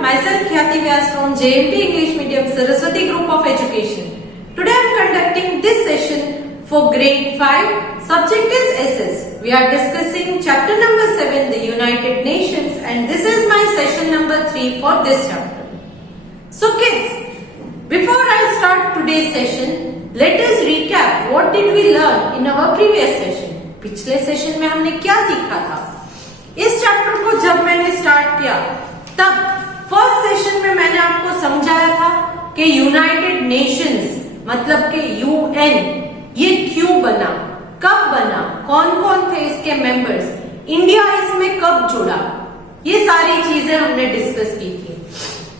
myself Khyati Vyas from JMP English Medium Saraswati Group of Education. Today I am conducting this session for grade 5. Subject is SS. We are discussing chapter number 7, the United Nations, and this is my session number 3 for this chapter. So kids, before I start today's session, let us recap what did we learn in our previous session. पिछले session में हमने क्या सीखा था? इस chapter को जब मैंने स्टार्ट किया तब फर्स्ट सेशन में मैंने आपको समझाया था कि यूनाइटेड नेशंस मतलब कि यूएन ये क्यों बना, कब बना, कौन कौन थे इसके मेंबर्स, इंडिया इसमें कब जुड़ा, ये सारी चीजें हमने डिस्कस की थी.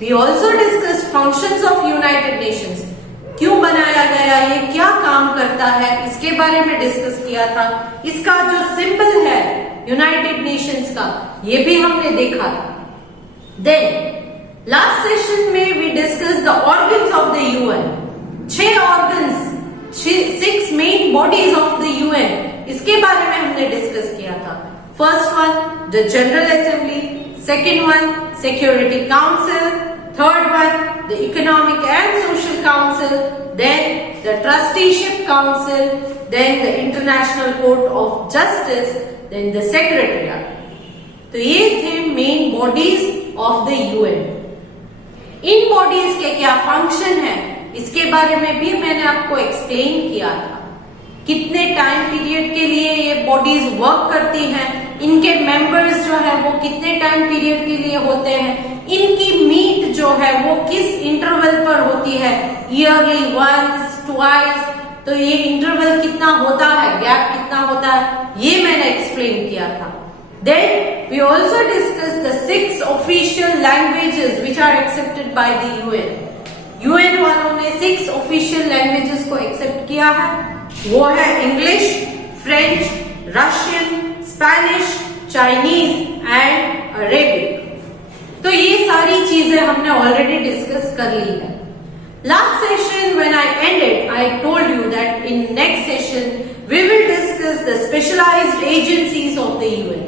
We also discuss functions of United Nations, क्यों बनाया गया, ये क्या काम करता है, इसके बारे में डिस्कस किया था. इसका जो सिंबल है यूनाइटेड नेशंस का ये भी हमने देखा था. देन लास्ट सेशन में we discuss the organs of the UN. 6 organs, 6 main bodies of the UN, इसके बारे में हमने डिस्कस किया था. First one the General Assembly, second one Security Council, third one the economic and social council, then the trusteeship council, then the international court of justice, then the secretariat. तो ये थे main bodies of the UN. In bodies के क्या function है इसके बारे में भी मैंने आपको एक्सप्लेन किया था. कितने टाइम पीरियड के लिए ये बॉडीज वर्क करती हैं, इनके मेंबर्स जो है वो कितने टाइम पीरियड के लिए होते हैं, इनकी मीट जो है वो किस इंटरवल पर होती है, ईयरली, वंस, ट्वाइस, तो ये इंटरवल कितना होता है, गैप कितना होता है, ये मैंने एक्सप्लेन किया था. Then we also discuss the 6 official languages which are accepted by the UN. UN वालों ने 6 ऑफिशियल लैंग्वेजेस को एक्सेप्ट किया है. वो है English, French, Russian, Spanish, Chinese and Arabic. तो ये सारी चीजें हमने ऑलरेडी डिस्कस कर ली है. Last session when I ended I told you that in next session we will discuss the specialised agencies of the UN.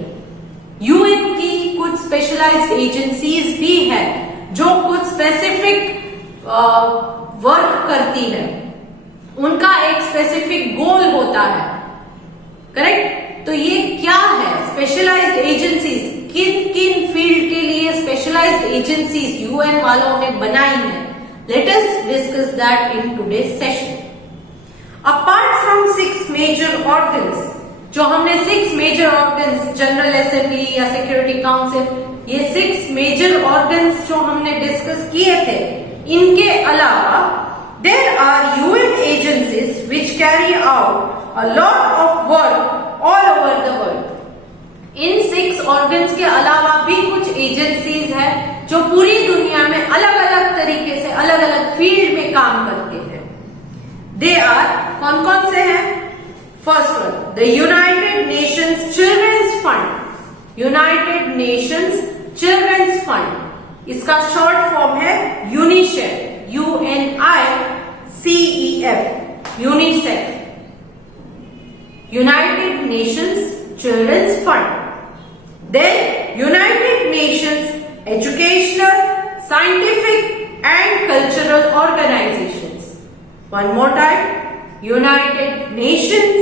UN की कुछ स्पेशलाइज्ड एजेंसीज भी है जो कुछ स्पेसिफिक वर्क करती है. उनका एक स्पेसिफिक गोल होता है, करेक्ट. तो ये क्या है स्पेशलाइज्ड एजेंसीज, किन किन फील्ड के लिए स्पेशलाइज्ड एजेंसीज यूएन वालों ने बनाई है. Let us discuss that in today's session. Apart from 6 major organs, जो हमने 6 मेजर ऑर्गन्स, जनरल असेंबली या सिक्योरिटी काउंसिल, ये 6 मेजर ऑर्गन्स जो हमने डिस्कस किए थे, इनके अलावा there are UN agencies which carry out a lot of work all over the world. In 6 organs के अलावा भी कुछ एजेंसीज हैं जो पूरी दुनिया में अलग अलग तरीके से अलग अलग फील्ड में काम करते हैं. दे आर, कौन कौन से हैं? First one the United Nations Children's fund. United Nations Children's fund, इसका शॉर्ट फॉर्म है UNICEF, UNICEF, UNICEF, United Nations Children's fund. Then United Nations Educational, Scientific and cultural organisations. One more time, United Nations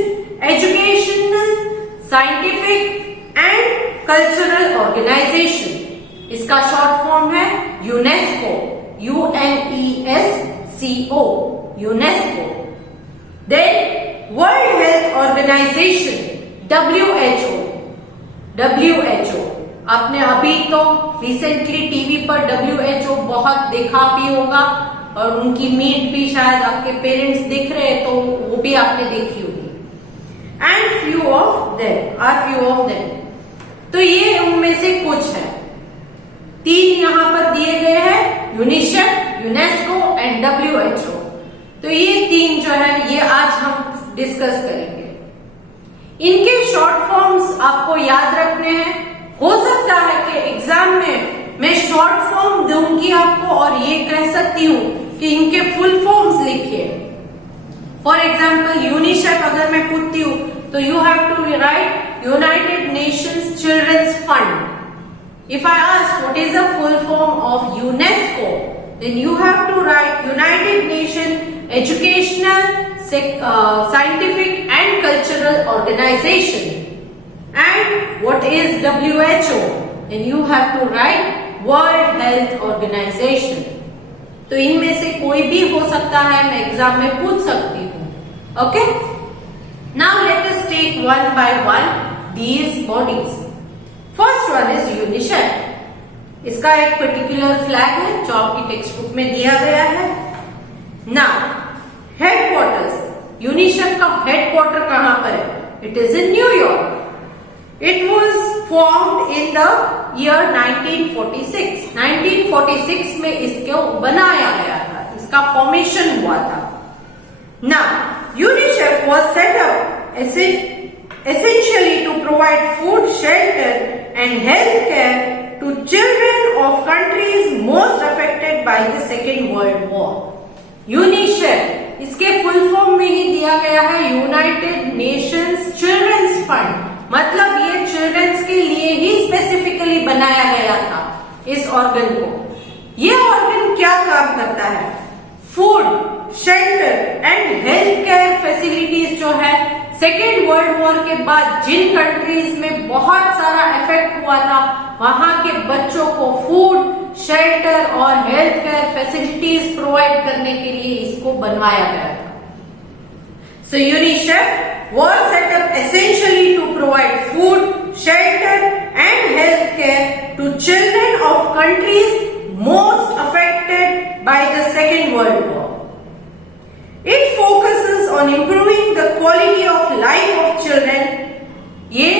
Educational, Scientific and Cultural organisation, इसका short form है UNESCO, UNESCO, UNESCO. Then world health organisation, WHO. आपने अभी तो recently TV पर WHO बहुत देखा भी होगा और उनकी मीट भी शायद आपके पेरेंट्स देख रहे हैं तो वो भी आपने देखी होगी. एंड फ्यू ऑफ देम, तो ये उनमें से कुछ है. 3 यहां पर दिए गए हैं, यूनिसेफ, यूनेस्को एंड WHO. तो ये 3 जो है ये आज हम डिस्कस करेंगे. इनके शॉर्ट फॉर्म्स आपको याद रखने हैं. हो सकता है कि एग्जाम में मैं शॉर्ट फॉर्म दूंगी आपको और ये कह सकती हूं कि इनके फुल फॉर्म्स लिखिए. फॉर एग्जाम्पल यूनिसेफ अगर मैं पूछती हूं तो you have to write United Nations Children's Fund. If I ask what is the full form of UNESCO, then you have to write United Nations Educational, Scientific and Cultural Organization. And what is WHO? Then you have to write World Health Organization. तो इनमें से कोई भी हो सकता है, मैं exam में पूछ सकती हूँ. Okay, now let us take one by one these bodies. First one is UNICEF. इसका एक पर्टिकुलर फ्लैग है जो आपकी टेक्स्ट बुक में दिया गया है. नाउ हेडक्वार्टर्स, यूनिसेफ का हेडक्वार्टर कहां पर है? It is in New York. It was formed in the year 1946. 1946 में इसको बनाया गया था, इसका फॉर्मेशन हुआ था. Now, UNICEF was set up essentially to provide food, shelter and health care to children of countries most affected by the Second World War. UNICEF इसके full form में ही दिया गया है यूनाइटेड नेशंस चिल्ड्रंस फंड. मतलब ये children's के लिए ही specifically बनाया गया था इस ऑर्गन को. ये ऑर्गन क्या काम करता है? Food, shelter and health care facilities जो है सेकेंड वर्ल्ड वॉर के बाद जिन कंट्रीज में बहुत सारा इफेक्ट हुआ था वहां के बच्चों को फूड, शेल्टर और हेल्थ केयर फैसिलिटीज प्रोवाइड करने के लिए इसको बनवाया गया था. So UNICEF was set up essentially to provide food, shelter and health care to children of countries most affected by the Second World War. It focuses on improving the quality of life of children. ये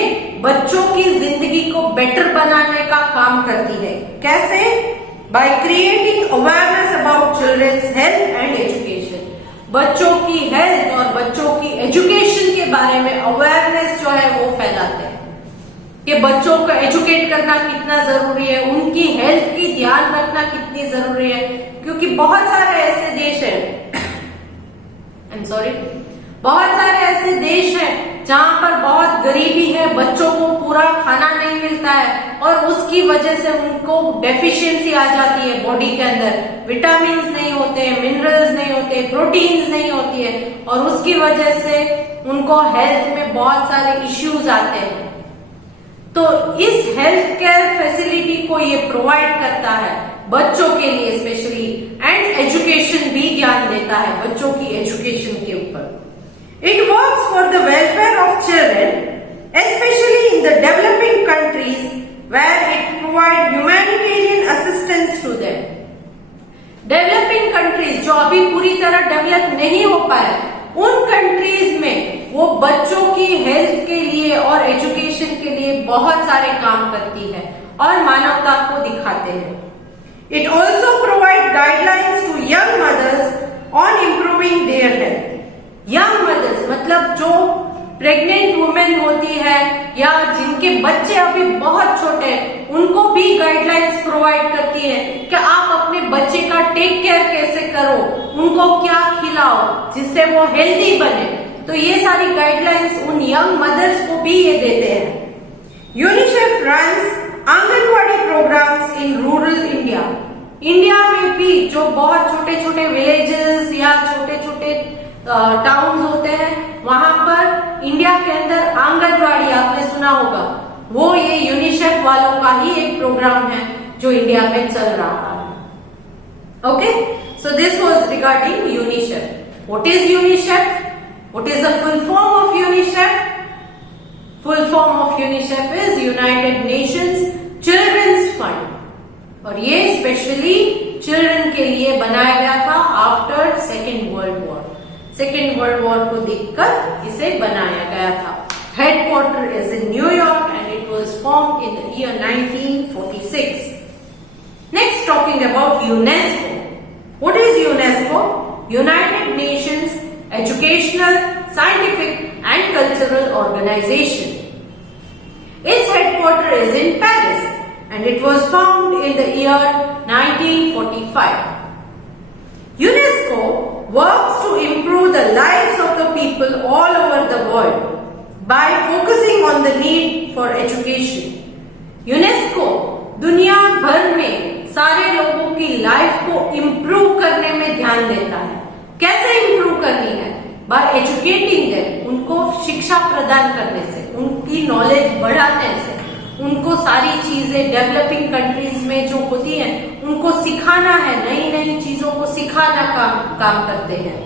बच्चों की जिंदगी को better बनाने का काम करती है. कैसे? By creating awareness about children's health and education. बच्चों की हेल्थ और बच्चों की एजुकेशन के बारे में अवेयरनेस जो है वो फैलाते हैं कि बच्चों को एजुकेट करना कितना जरूरी है, उनकी हेल्थ की ध्यान रखना कितनी जरूरी है. क्योंकि बहुत सारे ऐसे देश हैं, बहुत सारे ऐसे देश हैं जहां पर बहुत गरीबी है, बच्चों को पूरा खाना नहीं मिलता है और उसकी वजह से उनको डेफिशिएंसी आ जाती है बॉडी के अंदर. विटामिन्स नहीं होते हैं, मिनरल्स नहीं होते, प्रोटीन्स नहीं होती है और उसकी वजह से उनको हेल्थ में बहुत सारे इश्यूज आते हैं. तो इस हेल्थ केयर फैसिलिटी को ये प्रोवाइड करता है बच्चों के लिए स्पेशली, एंड एजुकेशन भी ध्यान देता है बच्चों की एजुकेशन के ऊपर. It works for the welfare of children, especially in the developing countries where it provides humanitarian assistance to them. Developing countries जो अभी पूरी तरह डेवलप नहीं हो पाए, उन कंट्रीज में वो बच्चों की हेल्थ के लिए और एजुकेशन के लिए बहुत सारे काम करती है और मानवता को दिखाते हैं. It also provides guidelines to young mothers on improving their health. Young mothers मतलब जो प्रेग्नेंट वुमेन होती है या जिनके बच्चे अभी बहुत छोटे हैं, उनको भी गाइडलाइंस प्रोवाइड करती है कि आप अपने बच्चे का टेक केयर कैसे करो, उनको क्या खिलाओ जिससे वो हेल्दी बने. तो ये सारी गाइडलाइंस उन यंग मदर्स को भी ये देते हैं. UNICEF runs anganwadi programmes in rural India. India में भी जो बहुत छोटे छोटे विलेजेस या छोटे छोटे टाउन्स होते हैं वहां पर इंडिया के अंदर आंगनवाड़ी आपने सुना होगा, वो ये यूनिसेफ वालों का ही एक प्रोग्राम है जो इंडिया में चल रहा है. Okay, so this was regarding UNICEF. What is UNICEF? What is the full form of UNICEF? Full form of UNICEF is United Nations Children's fund और ये स्पेशली चिल्ड्रन के लिए बनाया गया था after second world war. Second world war को देखकर इसे बनाया गया था. Headquarter is in New York and it was formed in the year 1946. Next talking about UNESCO. What is UNESCO? United Nations Educational, Scientific and Cultural Organisation. Its headquarters is in Paris and it was formed in the year 1945. UNESCO works to improve the lives of the people all over the world by focusing on the need for education. UNESCO दुनिया भर में सारे लोगों की life को improve करने में ध्यान देता है। कैसे इम्प्रूव करनी है? बाय एजुकेटिंग देम, उनको शिक्षा प्रदान करने से, उनकी नॉलेज बढ़ाने से, उनको सारी चीजें डेवलपिंग कंट्रीज में जो होती हैं उनको सिखाना है, नई नई चीजों को सिखाना काम करते हैं।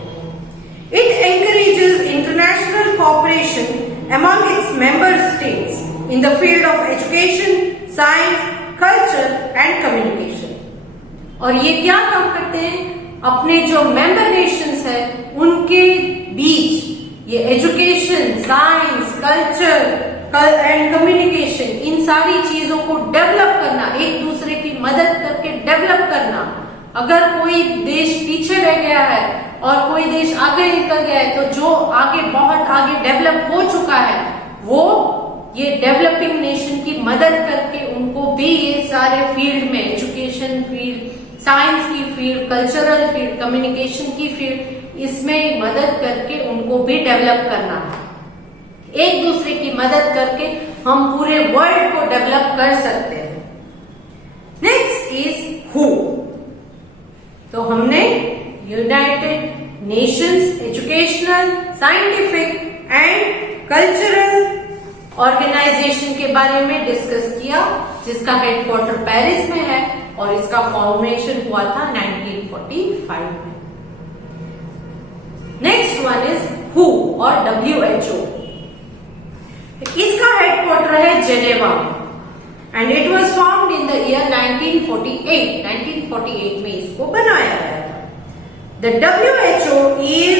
It encourages international cooperation among its member states in the field of education, science, culture and communication. और ये क्या काम करते हैं? अपने जो मेंबर नेशंस है उनके बीच ये education, science, culture and communication, इन सारी चीजों को डेवलप करना, एक दूसरे की मदद करके डेवलप करना। अगर कोई देश पीछे रह गया है और कोई देश आगे निकल गया है, तो जो आगे बहुत आगे डेवलप हो चुका है वो ये डेवलपिंग नेशन की मदद करके उनको भी ये सारे फील्ड में, एजुकेशन फील्ड, साइंस की फील्ड, कल्चरल फील्ड, कम्युनिकेशन की फील्ड, इसमें मदद करके उनको भी डेवलप करना है। एक दूसरे की मदद करके हम पूरे वर्ल्ड को डेवलप कर सकते हैं। नेक्स्ट इज हु। तो हमने United Nations Educational, Scientific and Cultural Organisation के बारे में डिस्कस किया, जिसका हेडक्वार्टर पेरिस में है और इसका फॉर्मेशन हुआ था 1945 में। नेक्स्ट वन इज हु और WHO। इसका हेडक्वार्टर है Geneva and it was formed in the year 1948। 1948 में इसको बनाया गया था। The WHO is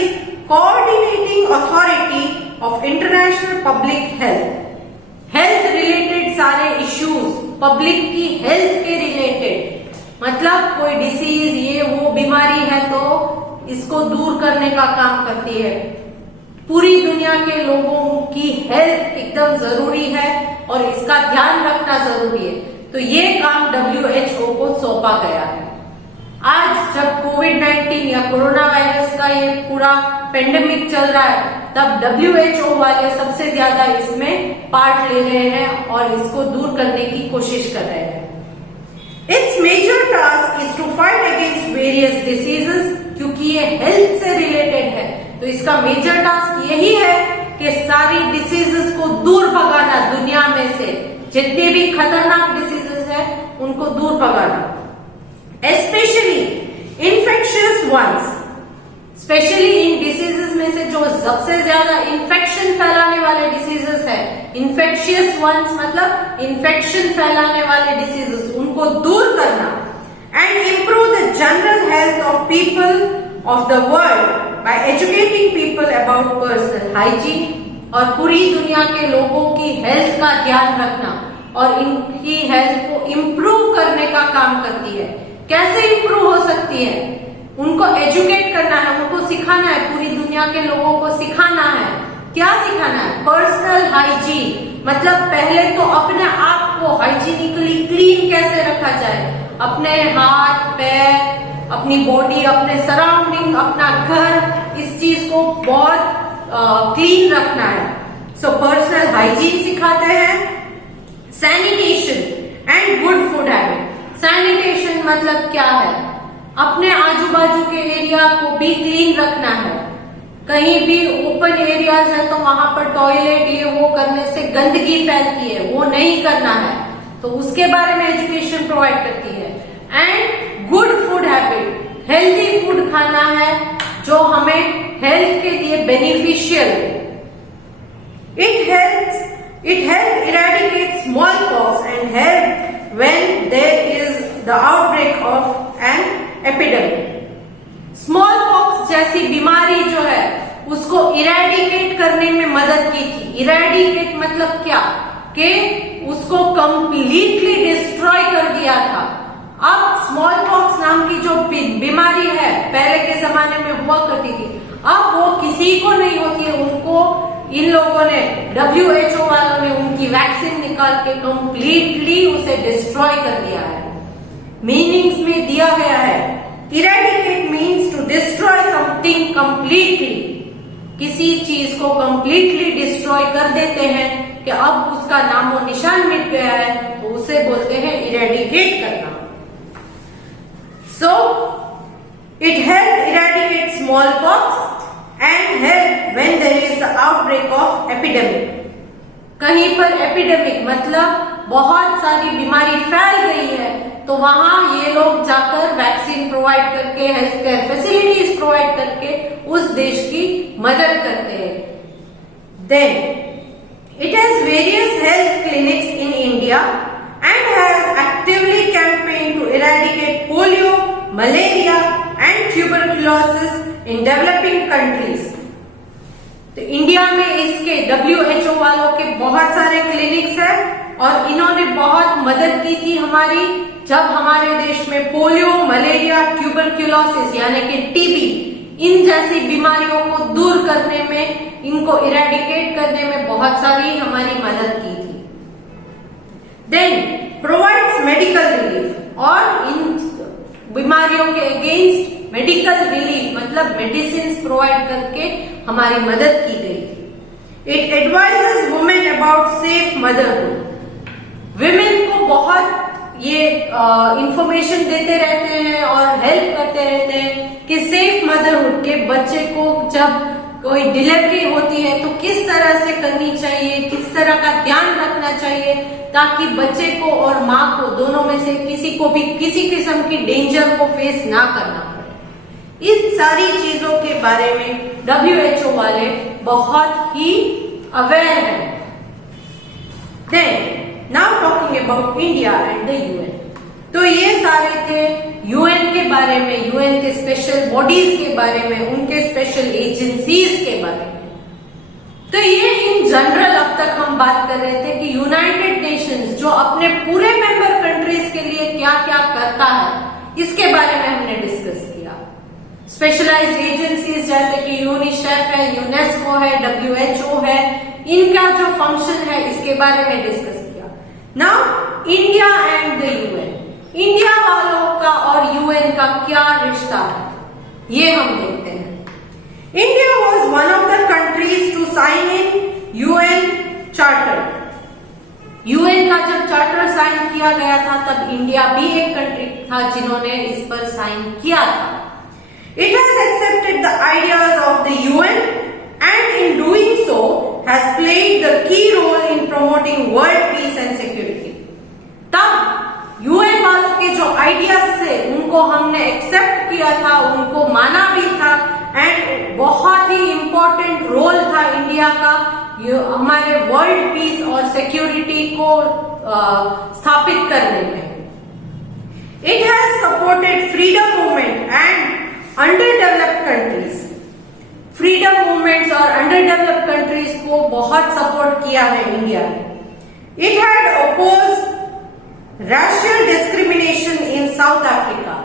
coordinating authority of international public health. Health related सारे इश्यूज, पब्लिक की हेल्थ के रिलेटेड, मतलब कोई डिसीज, ये वो बीमारी है तो इसको दूर करने का काम करती है। पूरी दुनिया के लोगों की हेल्थ एकदम जरूरी है और इसका ध्यान रखना जरूरी है, तो ये काम WHO को सौंपा गया है। आज जब कोविड-19 या कोरोना वायरस का ये पूरा पेंडेमिक चल रहा है, तब WHO वाले सबसे ज्यादा इसमें पार्ट ले रहे हैं और इसको दूर करने की कोशिश कर रहे हैं। Its major task is to fight against various diseases, क्योंकि ये हेल्थ से रिलेटेड है, तो इसका मेजर टास्क यही है कि सारी डिसीजेस को दूर भगाना, दुनिया में से जितने भी खतरनाक डिसीजेस है उनको दूर भगाना। एस्पेशली इन्फेक्शियस वंस, स्पेशली इन डिसीजेस में से जो सबसे ज्यादा इन्फेक्शन फैलाने वाले डिसीजेस है, इन्फेक्शियस वंस मतलब इन्फेक्शन फैलाने वाले डिसीजेस, उनको दूर करना and improve the general health of people of the world by educating people about personal hygiene, और पूरी दुनिया के लोगों की हेल्थ का ध्यान रखना और इनकी हेल्थ को इम्प्रूव करने का काम करती है। कैसे इम्प्रूव हो सकती है? उनको एजुकेट करना है, उनको सिखाना है, पूरी दुनिया के लोगों को सिखाना है। क्या सिखाना है? पर्सनल हाइजीन, मतलब पहले तो अपने आप को हाइजीनिकली क्लीन कैसे रखा जाए, अपने हाथ पैर, अपनी बॉडी, अपने सराउंडिंग, अपना घर, इस चीज को बहुत क्लीन रखना है। सो पर्सनल हाइजीन सिखाते हैं। Sanitation and good food habit. Sanitation मतलब क्या है? अपने आजू बाजू के एरिया को भी क्लीन रखना है। कहीं भी ओपन एरियाज है तो वहां पर टॉयलेट ये वो करने से गंदगी फैलती है, वो नहीं करना है, तो उसके बारे में एजुकेशन प्रोवाइड करती है। And good food habit, healthy food खाना है जो हमें हेल्थ के लिए beneficial. It help eradicate smallpox and help when there is the outbreak of an epidemic. Smallpox जैसी बीमारी जो है उसको इरेडिकेट करने में मदद की थी। इरेडिकेट मतलब क्या? कि उसको कंप्लीटली डिस्ट्रॉय कर दिया था। अब स्मॉल पॉक्स नाम की जो बीमारी है पहले के जमाने में हुआ करती थी, अब वो किसी को नहीं होती है। उनको इन लोगों ने, WHO वालों ने उनकी वैक्सीन निकाल के कंप्लीटली उसे डिस्ट्रॉय कर दिया है। मीनिंग्स में दिया गया है, eradicate means to destroy something completely. किसी चीज को कंप्लीटली डिस्ट्रॉय कर देते हैं कि अब उसका नामो निशान मिट गया है, तो उसे बोलते हैं इरेडिकेट करना। So it help eradicate smallpox and help when there is the outbreak of epidemic. कहीं पर एपिडेमिक मतलब बहुत सारी बीमारी फैल गई है तो वहां ये लोग जाकर वैक्सीन प्रोवाइड करके, हेल्थ केयर फैसिलिटीज प्रोवाइड करके उस देश की मदद करते हैं। Then it has various health clinics in India and has actively campaign to eradicate polio, malaria and tuberculosis in developing countries. तो इंडिया में इसके WHO वालों के बहुत सारे क्लिनिक्स हैं और इन्होंने बहुत मदद की थी हमारी, जब हमारे देश में पोलियो, मलेरिया, ट्यूबरक्यूलोसिस यानी कि टीबी, इन जैसी बीमारियों को दूर करने में, इनको इरेडिकेट करने में बहुत सारी हमारी मदद की थी। देन प्रोवाइड्स मेडिकल रिलीफ, और इन बीमारियों के अगेंस्ट मेडिकल रिलीफ मतलब मेडिसिन प्रोवाइड करके हमारी मदद की गई थी। It advises women about safe motherhood. Women को बहुत ये इंफॉर्मेशन देते रहते हैं और हेल्प करते रहते हैं कि सेफ मदरहुड के बच्चे को जब कोई डिलीवरी होती है तो किस तरह से करनी चाहिए, किस तरह का ध्यान रखना चाहिए ताकि बच्चे को और माँ को दोनों में से किसी को भी किसी किस्म की डेंजर को फेस ना करना पड़े। इस सारी चीजों के बारे में WHO वाले बहुत ही अवेयर हैं। Then now talking about India and the UN। तो ये सारे थे UN के बारे में, UN के स्पेशल बॉडीज के बारे में, उनके स्पेशल एजेंसीज के बारे में। तो ये इन जनरल अब तक हम बात कर रहे थे कि यूनाइटेड नेशंस जो अपने पूरे मेंबर कंट्रीज के लिए क्या क्या करता है, इसके बारे में हमने डिस्कस किया। स्पेशलाइज्ड एजेंसीज जैसे कि यूनिसेफ है, यूनेस्को है, WHO है, इनका जो फंक्शन है इसके बारे में डिस्कस किया। Now India and the UN। India वालों का और UN का क्या रिश्ता है, ये हम देखते हैं। India was one of the countries to sign in UN charter. UN का जब चार्टर साइन किया गया था तब इंडिया भी एक कंट्री था जिन्होंने इस पर साइन किया था। It has accepted the ideas of the UN and in doing so has played the key role in promoting world peace and security। तब UN वालों के जो आइडियाज थे उनको हमने एक्सेप्ट किया था, उनको माना भी था एंड बहुत ही इंपॉर्टेंट रोल था इंडिया का हमारे वर्ल्ड पीस और सिक्योरिटी को स्थापित करने में। It has supported freedom movement and अंडरडेवलप्ड countries. Freedom movements और अंडरडेवलप्ड कंट्रीज को बहुत सपोर्ट किया है इंडिया ने। It had oppose racial discrimination in South Africa.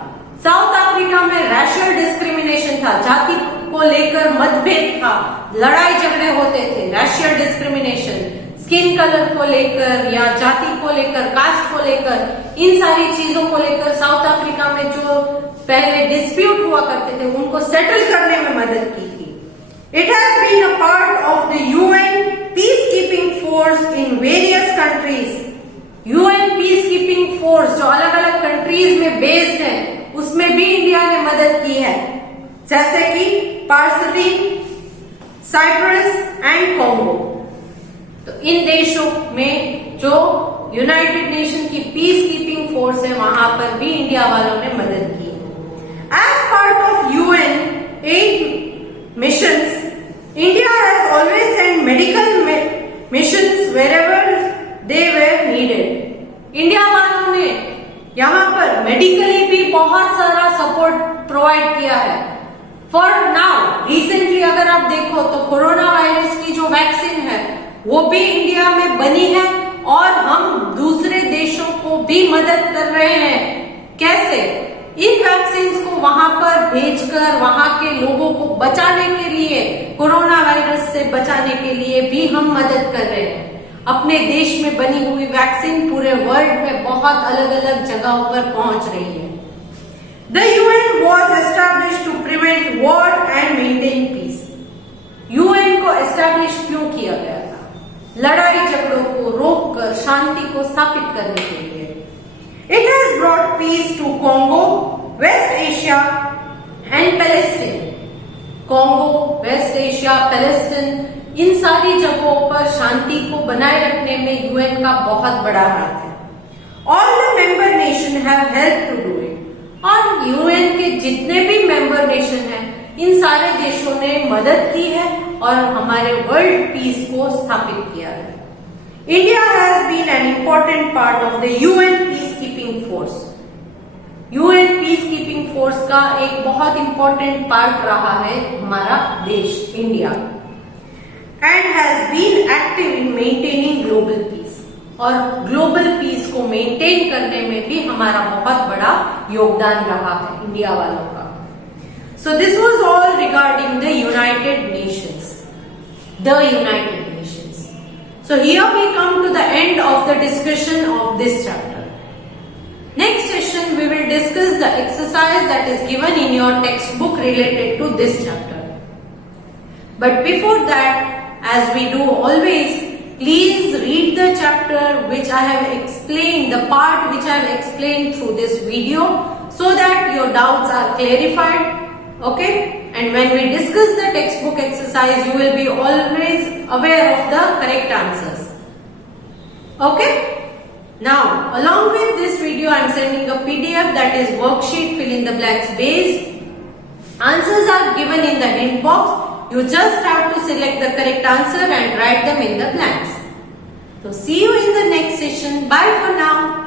South Africa में रैशियल डिस्क्रिमिनेशन था, जाति को लेकर मतभेद था, लड़ाई झगड़े होते थे। रैशियल डिस्क्रिमिनेशन स्किन कलर को लेकर या जाति को लेकर, कास्ट को लेकर, इन सारी चीजों को लेकर साउथ अफ्रीका में जो पहले डिस्प्यूट हुआ करते थे उनको सेटल करने में मदद की थी। It has been a part of the UN peacekeeping force in various countries. UN peacekeeping force जो अलग अलग कंट्रीज में बेस्ड है उसमें भी इंडिया ने मदद की है, जैसे कि पार्सलीन, साइप्रस एंड कॉन्गो। तो इन देशों में जो यूनाइटेड नेशन की पीस कीपिंग फोर्स है वहां पर भी इंडिया वालों ने मदद की। As part of UN aid missions, India has always sent medical missions wherever they were needed। India वालों ने यहाँ पर मेडिकली भी बहुत सारा सपोर्ट प्रोवाइड किया है। फॉर नाउ रिसेंटली अगर आप देखो तो कोरोना वायरस की जो वैक्सीन है वो भी इंडिया में बनी है और हम दूसरे देशों को भी मदद कर रहे हैं। कैसे? इन वैक्सीन को वहां पर भेजकर वहां के लोगों को बचाने के लिए, कोरोना वायरस से बचाने के लिए भी हम मदद कर रहे हैं। अपने देश में बनी हुई वैक्सीन पूरे वर्ल्ड में बहुत अलग अलग जगहों पर पहुंच रही है। The UN was established to prevent war and maintain peace। UN को एस्टैब्लिश क्यों किया गया था? लड़ाई झगड़ों को रोककर शांति को स्थापित करने के लिए। It has brought peace to Congo, West Asia and Palestine. Congo, West Asia, Palestine, इन सारी जगहों पर शांति को बनाए रखने में यूएन का बहुत बड़ा हाथ है। All the member nation have helped to do it. और यूएन के जितने भी मेंबर नेशन हैं, इन सारे देशों ने मदद की है और हमारे वर्ल्ड पीस को स्थापित किया है। India has been an important part of the UN peacekeeping force. UN peacekeeping force का एक बहुत important part रहा है हमारा देश India, and has been active in maintaining global peace. और ग्लोबल पीस को मेंटेन करने में भी हमारा बहुत बड़ा योगदान रहा है इंडिया वालों का। So this was all regarding the United Nations. The United Nations. So here we come to the end of the discussion of this chapter. Next session we will discuss the exercise that is given in your textbook related to this chapter. But before that, as we do always, please read the chapter which I have explained, the part which I have explained through this video, so that your doubts are clarified. Okay? And when we discuss the textbook exercise, you will be always aware of the correct answers. Okay? Now, along with this video, I am sending a PDF, that is worksheet fill in the blanks based. Answers are given in the hint box. You just have to select the correct answer and write them in the blanks. So see you in the next session. Bye for now.